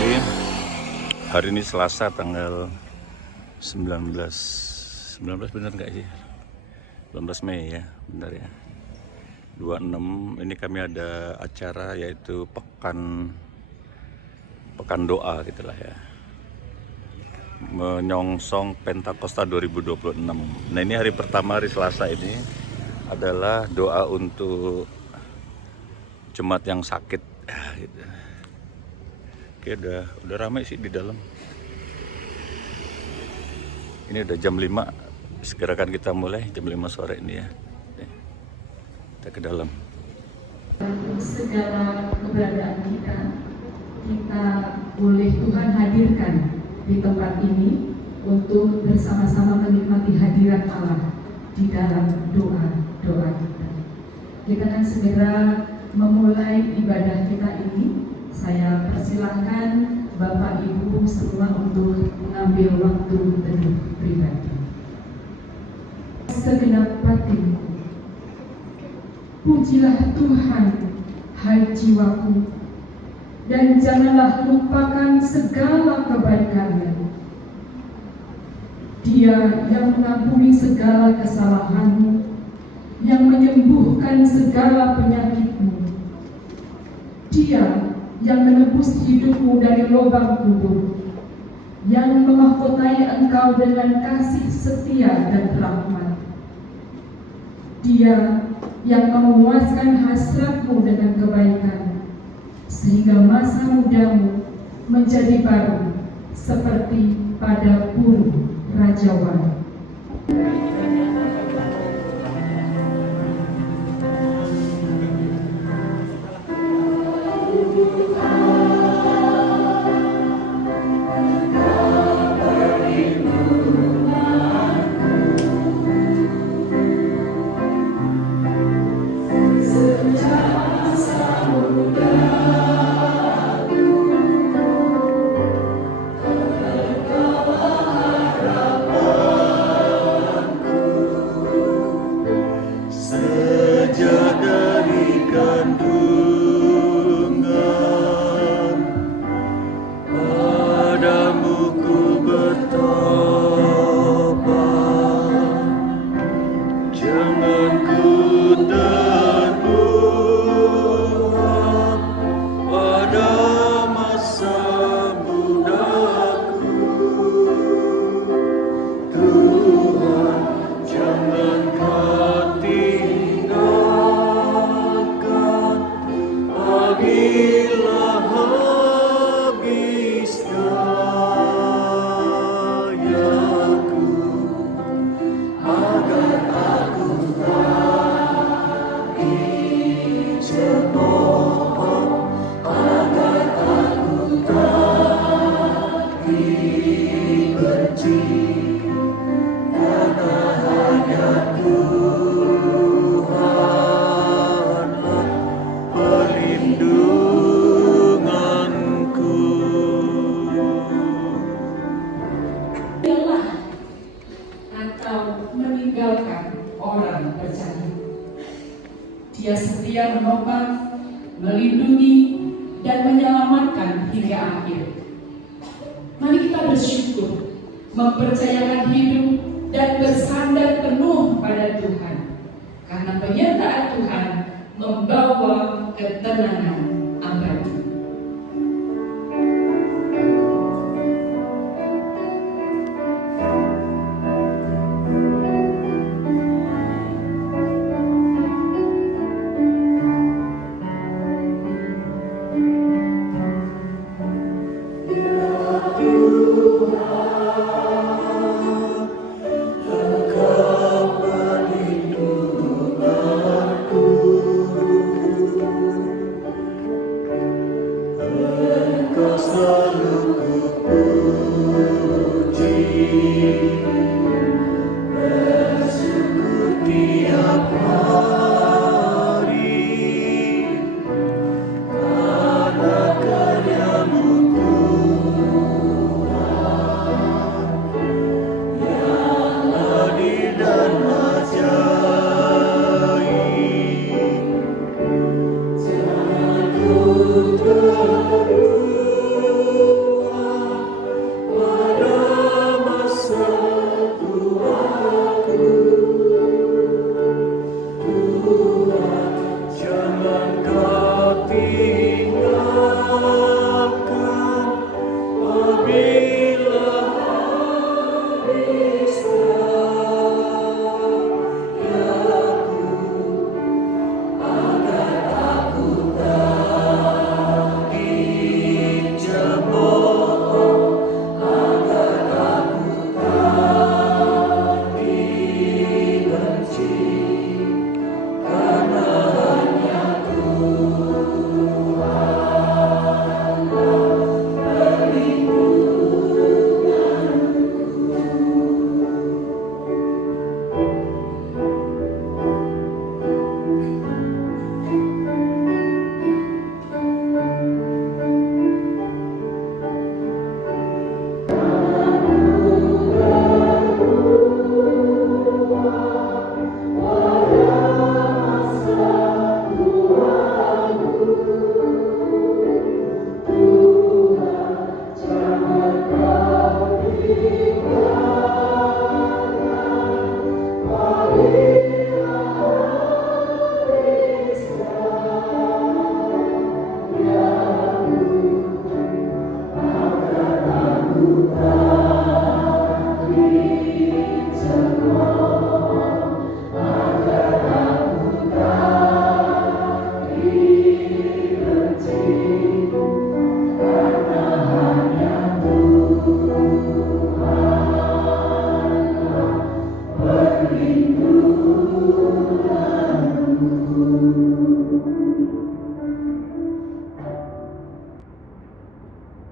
Jadi hari ini Selasa tanggal 19 benar nggak sih? 19 Mei ya, benar ya. 26 ini kami ada acara yaitu pekan doa gitulah ya. Menyongsong Pentakosta 2026. Nah, ini hari pertama, hari Selasa ini adalah doa untuk jemaat yang sakit gitu. Oke, udah ramai sih di dalam. Ini udah jam 5. Segerakan kita mulai jam 5 sore ini ya. Oke, kita ke dalam. Segala keberadaan kita oleh Tuhan hadirkan di tempat ini untuk bersama-sama menikmati hadirat Allah di dalam doa kita. Kita akan segera memulai ibadah kita ini. Saya persilahkan Bapak Ibu semua untuk mengambil waktu teduh pribadi. Segenap batinku, pujilah Tuhan, hai jiwaku, dan janganlah lupakan segala kebaikan-Nya. Dia yang mengampuni segala kesalahanmu, yang menyembuhkan segala penyakitmu. Dia yang menebus hidupmu dari lubang kubur, yang memahkotai engkau dengan kasih setia dan rahmat. Dia yang memuaskan hasratmu dengan kebaikan, sehingga masa mudamu menjadi baru seperti pada burung rajawan. Dia setia menopang, melindungi, dan menyelamatkan hingga akhir. Mari kita bersyukur, mempercayakan hidup, dan bersandar penuh pada Tuhan. Karena penyertaan Tuhan membawa ketenangan abadi.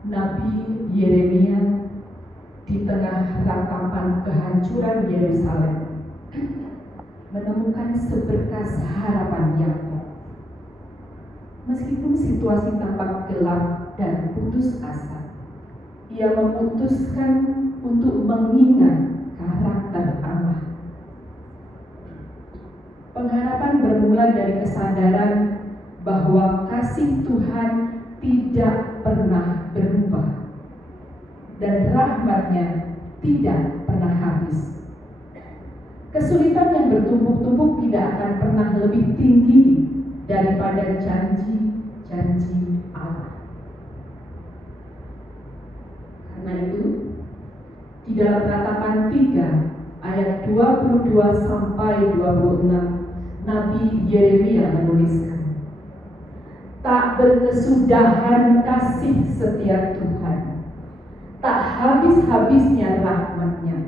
Nabi Yeremia di tengah ratapan kehancuran Yerusalem menemukan seberkas harapan Yakub. Meskipun situasi tampak gelap dan putus asa, ia memutuskan untuk mengingat karakter Allah. Pengharapan bermula dari kesadaran bahwa kasih Tuhan tidak pernah berubah dan rahmat-Nya tidak pernah habis. Kesulitan yang bertumpuk-tumpuk tidak akan pernah lebih tinggi daripada janji-janji Allah. Karena itu, di dalam Ratapan 3 ayat 22 sampai 26, Nabi Yeremia menuliskan, "Tak berkesudahan kasih setia Tuhan, tak habis-habisnya rahmat-Nya.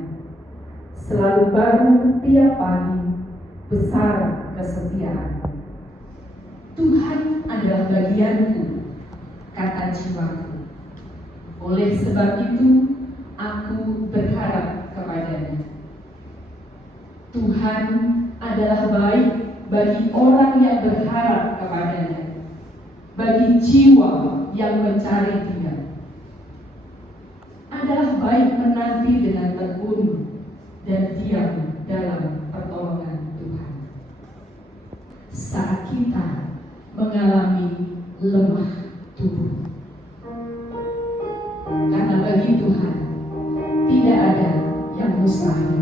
Selalu baru tiap pagi, besar kesetiaan. Tuhan adalah bagianku, kata jiwaku. Oleh sebab itu, aku berharap kepadanya. Tuhan adalah baik bagi orang yang berharap kepadanya, bagi jiwa yang mencari Dia. Adalah baik menanti dengan tekun dan diam dalam pertolongan Tuhan. Saat kita mengalami lemah tubuh, karena bagi Tuhan tidak ada yang mustahil.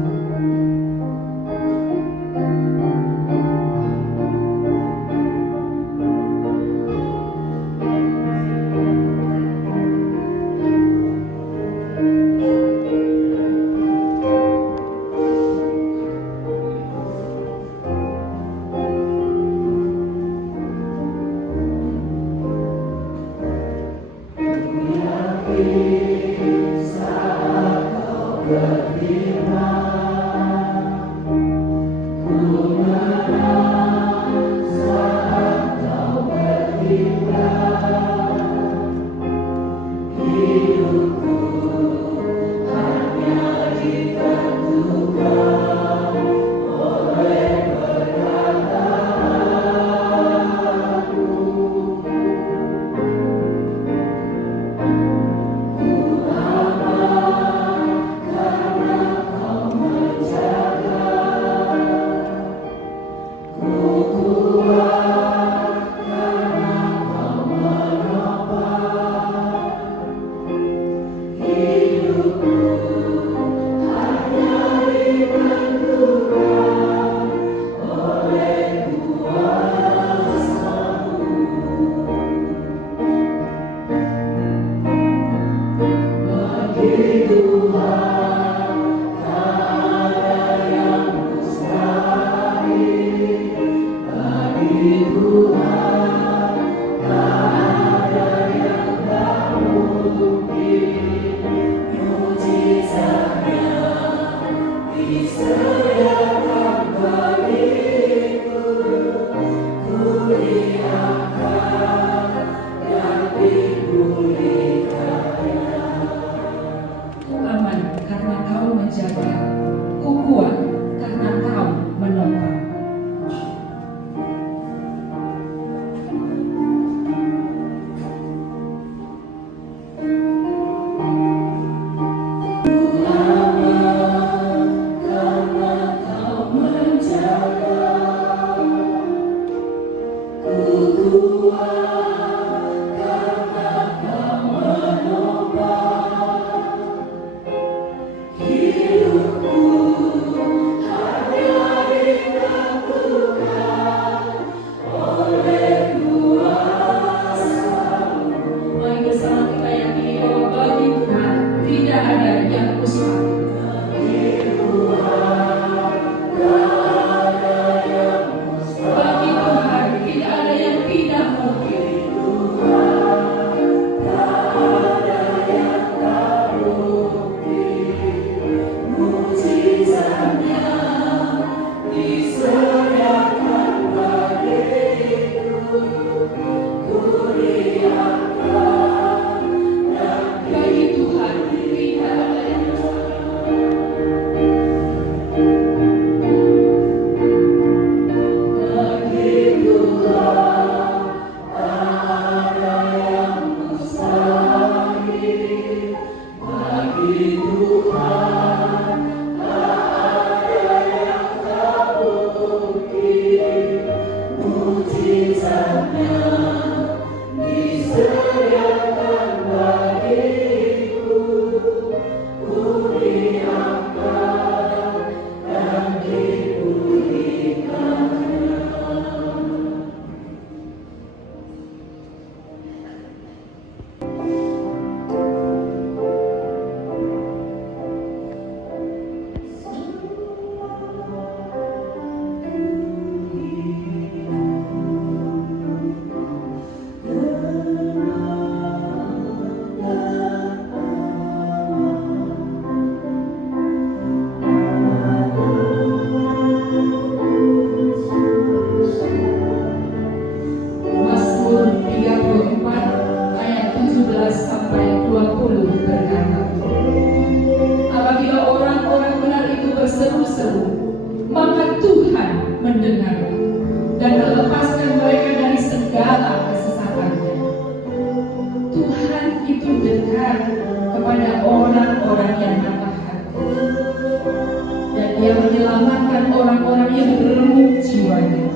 sampai 20 berkata, apabila orang-orang benar itu berseru-seru, maka Tuhan mendengar dan melepaskan mereka dari segala kesesatannya. Tuhan itu dekat kepada orang-orang yang lemah hati, dan Dia menyelamatkan orang-orang yang remuk jiwanya.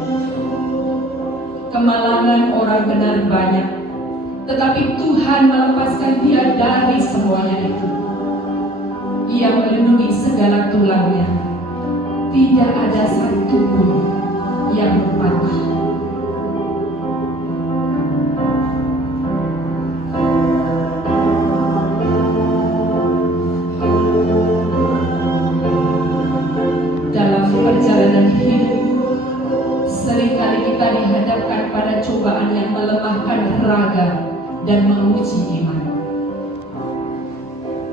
Kemalangan orang benar banyak, tetapi Tuhan melepaskan dia dari semuanya itu. Ia melindungi segala tulangnya, tidak ada satupun yang patah. Dalam perjalanan hidup, seringkali kita dihadapkan pada cobaan yang melemahkan raga dan menguji iman.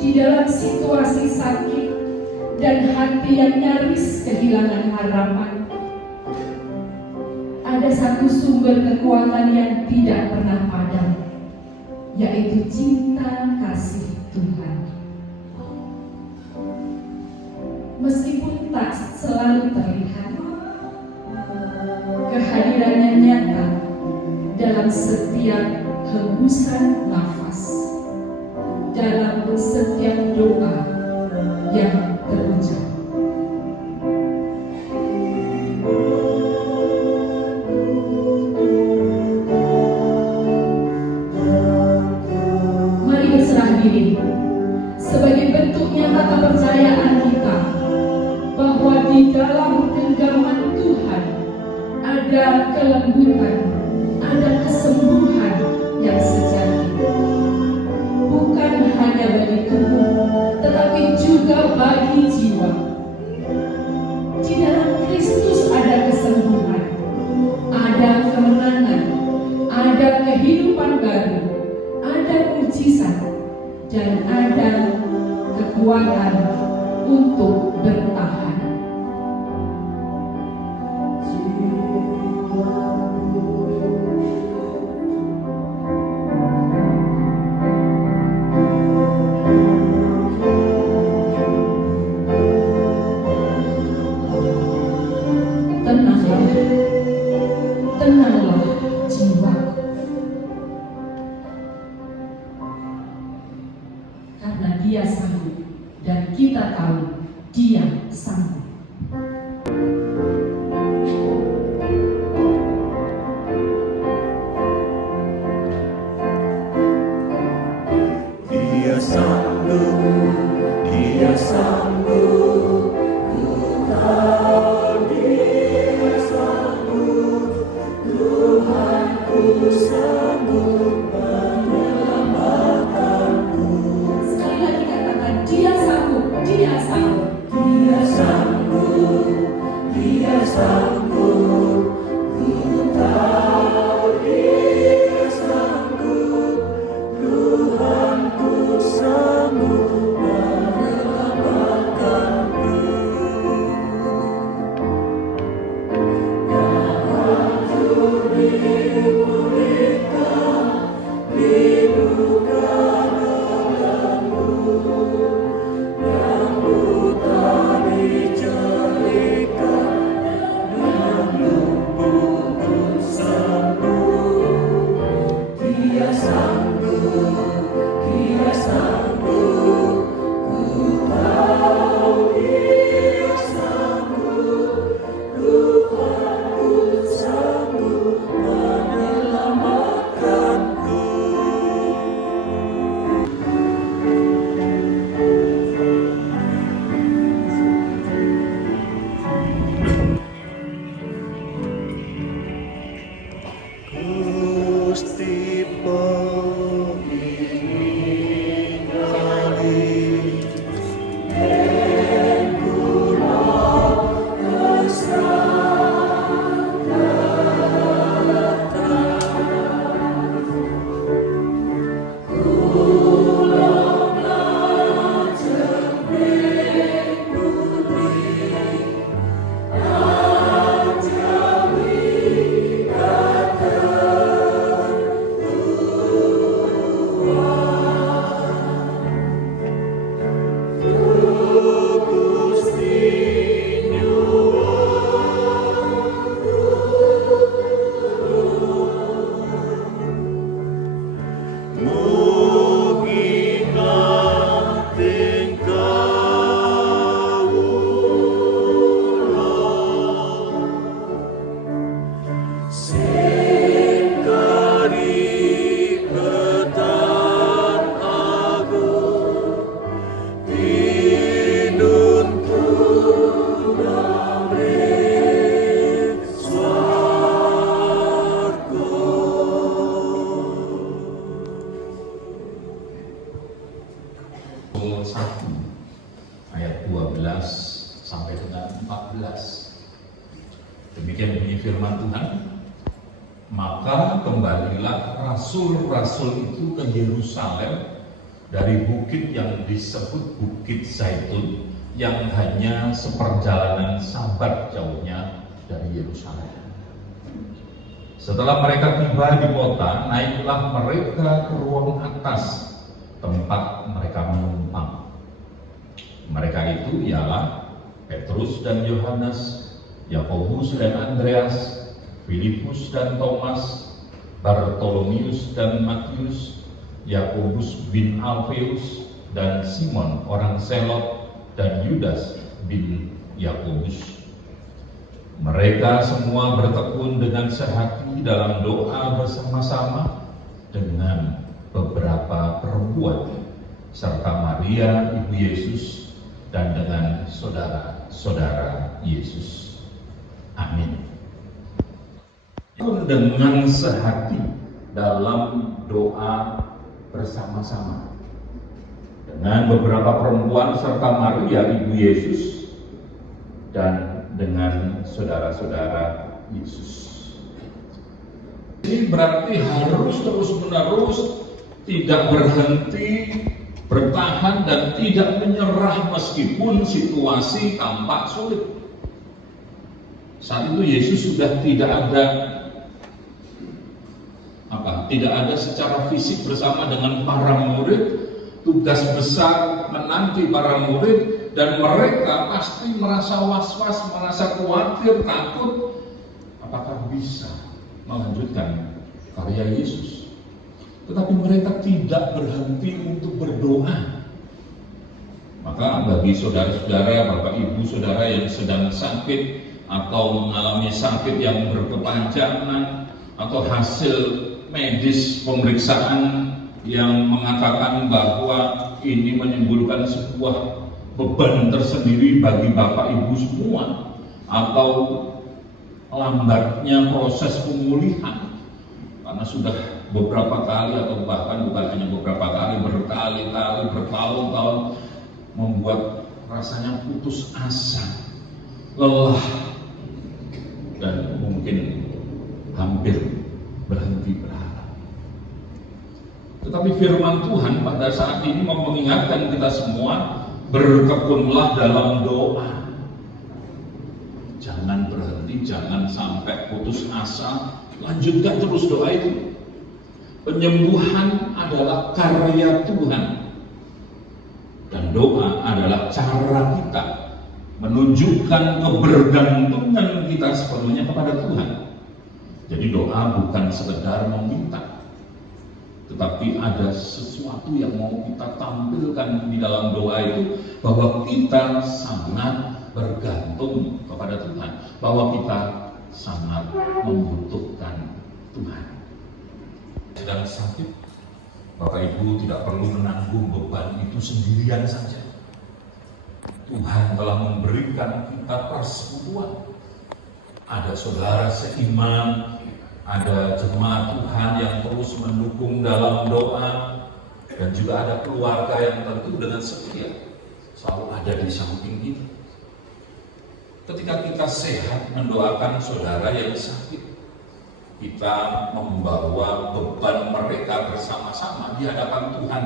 Di dalam situasi sakit dan hati yang nyaris kehilangan harapan, ada satu sumber kekuatan yang tidak pernah padam, yaitu cinta kasih Tuhan. Meskipun tak selalu terlihat, kehadirannya nyata dalam setiap hembusan nafas, dalam setiap doa yang terucap. Mari berserah diri sebagai bentuk nyata kepercayaan kita bahwa di dalam genggaman Tuhan ada kelembutan, ada kesembuhan yang sejati, bukan hanya bagi tubuh, tetapi juga bagi jiwa. Di dalam Kristus ada kesembuhan, ada kemenangan, ada kehidupan baru, ada mujizat, dan ada kekuatan untuk bertahan. Tenanglah jiwa, karena Dia sanggup dan kita tahu Dia sanggup. Dia sanggup, Dia sanggup, ku tahu Dia sanggup, Tuhanku sanggup menyelamatkanku. Sekali lagi katakan, Dia sanggup, Dia sanggup. Dia sanggup, Dia sanggup, ku tahu Dia sanggup, Tuhanku sanggup menyelamatkanku. 1 ayat 12 sampai dengan 14. Demikian bunyi firman Tuhan. Maka kembalilah rasul-rasul itu ke Yerusalem dari bukit yang disebut Bukit Zaitun, yang hanya seperjalanan sabat jauhnya dari Yerusalem. Setelah mereka tiba di kota, naiklah mereka ke ruang atas tempat mereka menumpang. Mereka itu ialah Petrus dan Yohanes, Yakobus dan Andreas, Filipus dan Thomas, Bartolomius dan Matius, Yakobus bin Alfeus dan Simon orang Selot, dan Yudas bin Yakobus. Mereka semua bertekun dengan sehati dalam doa bersama-sama dengan beberapa perempuan serta Maria ibu Yesus dan dengan saudara-saudara Yesus. Amin. Dengan sehati dalam doa bersama-sama dengan beberapa perempuan serta Maria ibu Yesus dan dengan saudara-saudara Yesus. Ini berarti harus terus-menerus, tidak berhenti, bertahan dan tidak menyerah meskipun situasi tampak sulit. Saat itu Yesus sudah tidak ada secara fisik bersama dengan para murid. Tugas besar menanti para murid, dan mereka pasti merasa was-was, merasa khawatir, takut apakah bisa melanjutkan karya Yesus. Tetapi mereka tidak berhenti untuk berdoa. Maka bagi saudara-saudara, bapak ibu saudara yang sedang sakit atau mengalami sakit yang berkepanjangan, atau hasil medis pemeriksaan yang mengatakan bahwa ini menimbulkan sebuah beban tersendiri bagi bapak ibu semua, atau lambatnya proses pemulihan karena sudah beberapa kali, atau bahkan bukan hanya beberapa kali, berkali-kali, bertahun-tahun membuat rasanya putus asa, lelah, dan mungkin hampir berhenti berharap. Tetapi firman Tuhan pada saat ini mengingatkan kita semua, bertekunlah dalam doa. Jangan berhenti, jangan sampai putus asa, lanjutkan terus doa itu. Penyembuhan adalah karya Tuhan, dan doa adalah cara kita menunjukkan kebergantungan kita sepenuhnya kepada Tuhan. Jadi doa bukan sekedar meminta, tetapi ada sesuatu yang mau kita tampilkan di dalam doa itu, bahwa kita sangat bergantung kepada Tuhan, bahwa kita sangat membutuhkan Tuhan. Sedang sakit, Bapak Ibu tidak perlu menanggung beban itu sendirian saja. Tuhan telah memberikan kita persekutuan. Ada saudara seiman, ada jemaat Tuhan yang terus mendukung dalam doa, dan juga ada keluarga yang tentu dengan setia selalu ada di samping kita. Ketika kita sehat mendoakan saudara yang sakit, kita membawa beban mereka bersama-sama di hadapan Tuhan.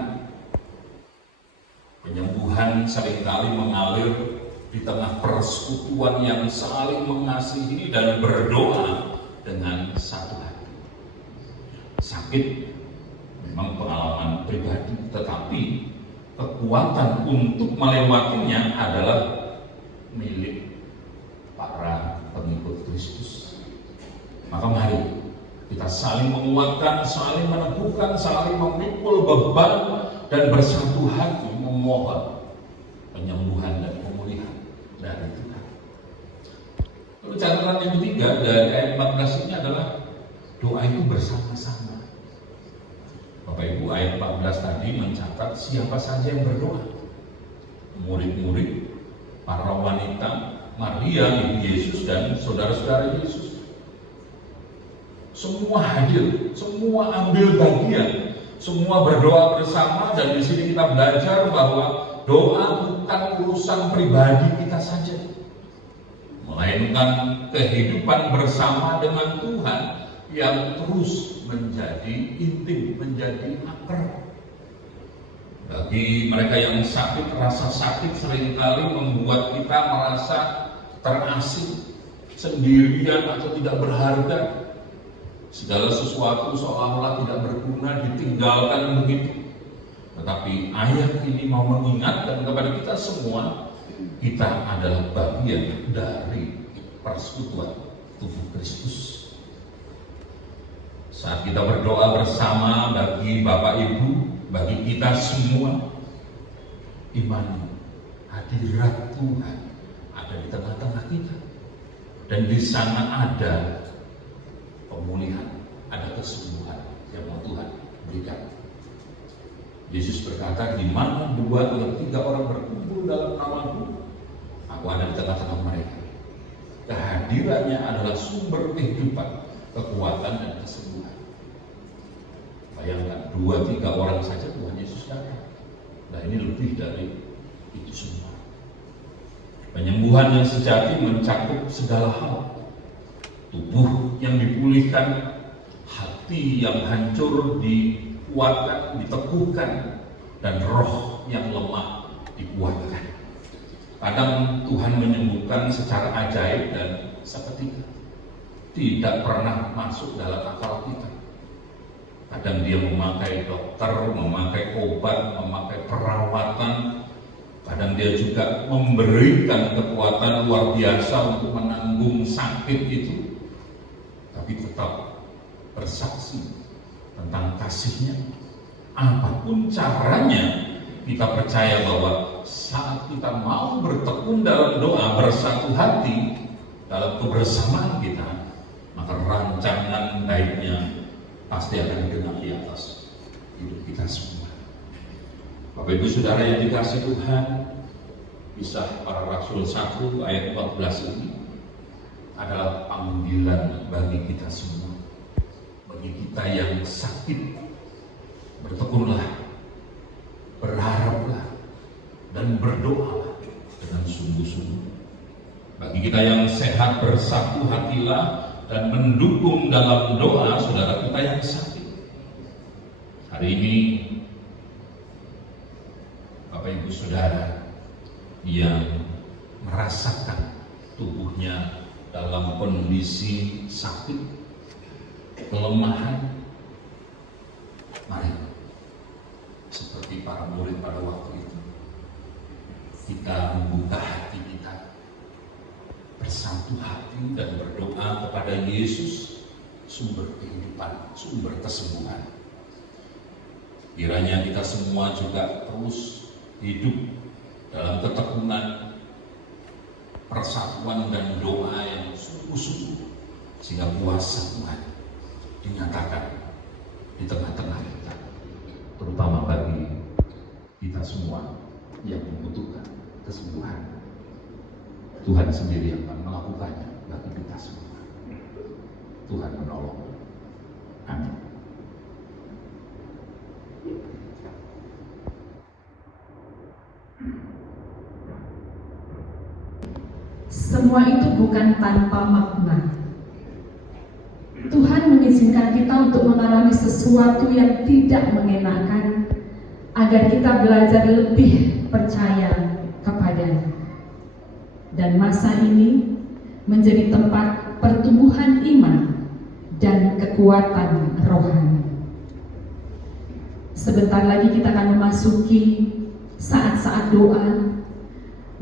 Penyembuhan seringkali mengalir di tengah persekutuan yang saling mengasihi dan berdoa dengan satu hati. Sakit memang pengalaman pribadi, tetapi kekuatan untuk melewatinya adalah milik para pengikut Kristus. Maka mari kita saling menguatkan, saling meneguhkan, saling memikul beban, dan bersatu hati memohon penyembuhan dan pemulihan dari Tuhan. Lalu catatan yang ketiga dari ayat 14 ini adalah doa itu bersama-sama. Bapak Ibu, ayat 14 tadi mencatat siapa saja yang berdoa. Murid-murid, para wanita, Maria ibu Yesus, dan saudara-saudara Yesus. Semua hadir, semua ambil bagian semua berdoa bersama, dan di sini kita belajar bahwa doa bukan urusan pribadi kita saja, melainkan kehidupan bersama dengan Tuhan yang terus menjadi intim, menjadi akrab. Bagi mereka yang sakit, rasa sakit seringkali membuat kita merasa terasing, sendirian atau tidak berharga. Segala sesuatu seolah-olah tidak berguna, ditinggalkan begitu. Tetapi ayat ini mau mengingatkan kepada kita semua, kita adalah bagian dari persekutuan tubuh Kristus. Saat kita berdoa bersama bagi Bapak Ibu, bagi kita semua, iman hadirat Tuhan ada di tengah-tengah kita, dan di sana ada pemulihan, ada kesembuhan yang mau Tuhan berikan. Yesus berkata, di mana 2 atau 3 orang berkumpul dalam namaku, aku ada di tengah-tengah mereka. Kehadirannya adalah sumber kehidupan, kekuatan, dan kesembuhan. Bayangkan, 2-3 orang saja Tuhan Yesus datang. Nah, ini lebih dari itu semua. Penyembuhan yang sejati mencakup segala hal. Tubuh yang dipulihkan, hati yang hancur dikuatkan, diteguhkan, dan roh yang lemah dikuatkan. Kadang Tuhan menyembuhkan secara ajaib dan seketika, tidak pernah masuk dalam akal kita. Kadang dia memakai dokter, memakai obat, memakai perawatan. Kadang dia juga memberikan kekuatan luar biasa untuk menanggung sakit itu, tapi tetap bersaksi tentang kasih-Nya. Apapun caranya, kita percaya bahwa saat kita mau bertekun dalam doa, bersatu hati dalam kebersamaan kita, maka rancangan baiknya pasti akan digenapi atas hidup kita semua. Bapak Ibu Saudara yang dikasihi Tuhan, Kisah Para Rasul 1 ayat 14 ini adalah panggilan bagi kita semua. Bagi kita yang sakit, bertekunlah, berharaplah, dan berdoalah dengan sungguh-sungguh. Bagi kita yang sehat, bersatu hatilah dan mendukung dalam doa saudara kita yang sakit. Hari ini Bapak Ibu Saudara yang merasakan tubuhnya dalam kondisi sakit, kelemahan, mari seperti para murid pada waktu itu, kita membuka hati kita, bersatu hati dan berdoa kepada Yesus, sumber kehidupan, sumber kesembuhan. Kiranya kita semua juga terus hidup dalam ketekunan, persatuan, dan doa yang sungguh-sungguh, sehingga kuasa Tuhan dinyatakan di tengah-tengah kita, terutama bagi kita semua yang membutuhkan kesembuhan. Tuhan sendiri yang akan melakukannya bagi kita semua. Tuhan menolong. Amin. Semua itu bukan tanpa makna. Tuhan mengizinkan kita untuk mengalami sesuatu yang tidak mengenakan, agar kita belajar lebih percaya kepadanya. Dan masa ini menjadi tempat pertumbuhan iman dan kekuatan rohani. Sebentar lagi kita akan memasuki saat-saat doa.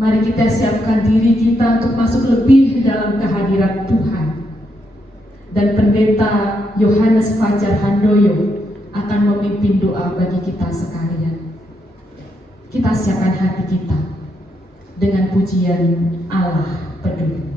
Mari kita siapkan diri kita untuk masuk lebih dalam kehadiran Tuhan. Dan Pendeta Yohanes Fajar Handoyo akan memimpin doa bagi kita sekalian. Kita siapkan hati kita dengan pujian Allah peduli.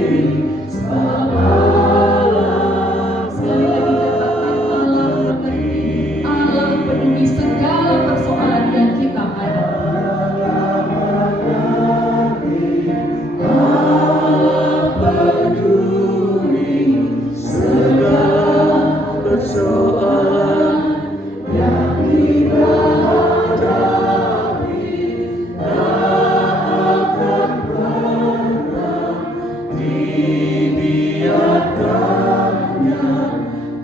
Sekali lagi katakan Allah mengerti, Allah peduli segala persoalan yang kita hadapi.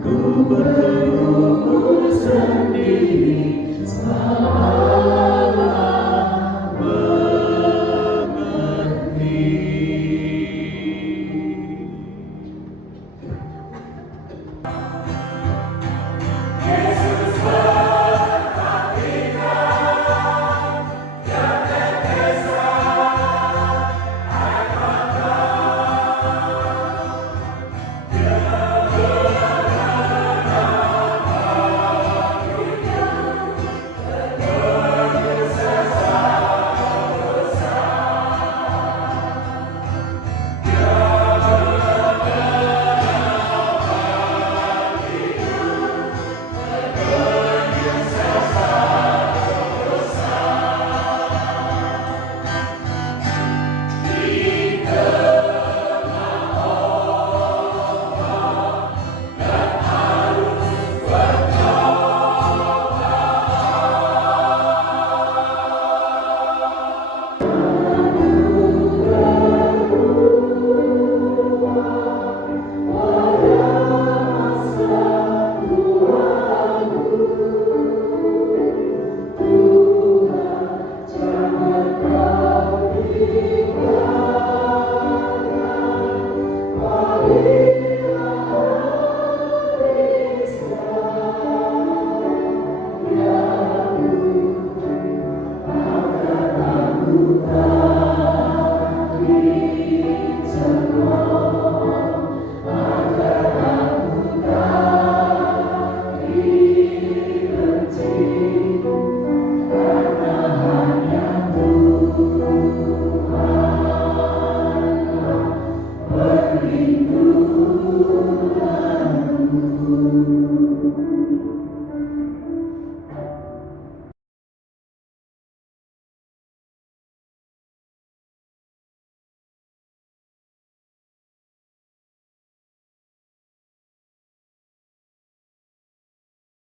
Ku bergumul sendiri.